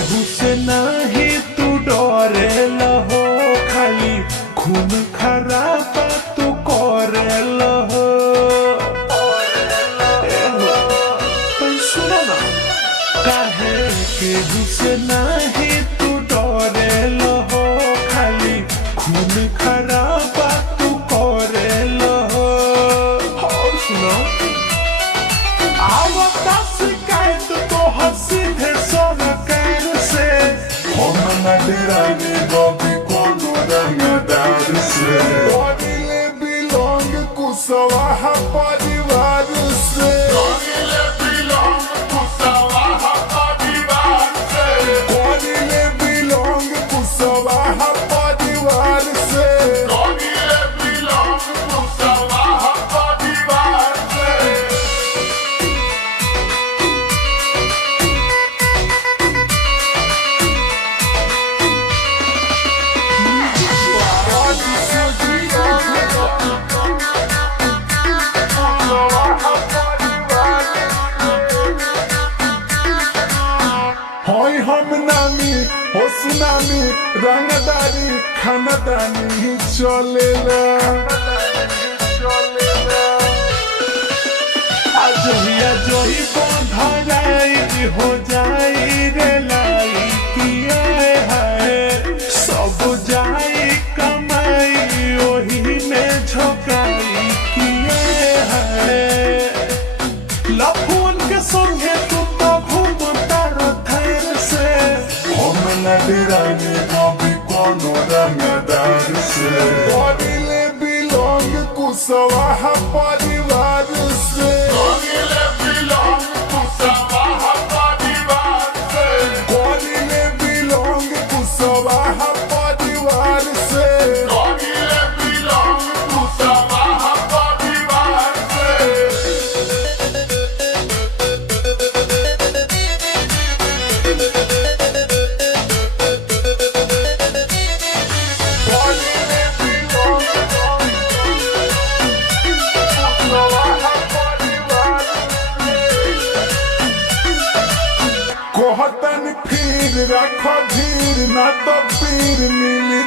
केहू से नाही तू डरेला हो, खाली खून खराबा तू करेला हो। सुनो ना, काहे केहू से नाही तू डरेला हो, खाली खून खराबा तू करेला हो। और सुनो, आवता शिकायत तो सीधे सरकार से, हम न डराने बाबी कोनो रंगदार से। करिले बिलोंग कुशवाहा परिवार से, करिले बिलोंग कुशवाहा परिवार से, करिले बिलोंग कुशवाहा परिवार से, करिले बिलोंग कुशवाहा परिवार से। हम नामी हो सुनामी रंगदारी खानदानी चलेला। अजहिया जोही बंधराई हो जाई रे लाई किया है, सब जाई कमाई ओही में झोंकाई किया है। लफून के संगे तू तो घूमता रथैर से, हम न डराने बाबी कोनो रंगदार से। करिले बिलोंग कुशवाहा परिवार से, करिले बिलोंग कुशवाहा परिवार से, करिले बिलोंग कुशवाहा परिवार से, करिले बिलोंग कुशवाहा परिवार से। कहतन फिर रख धीर ना तो पीर मिली।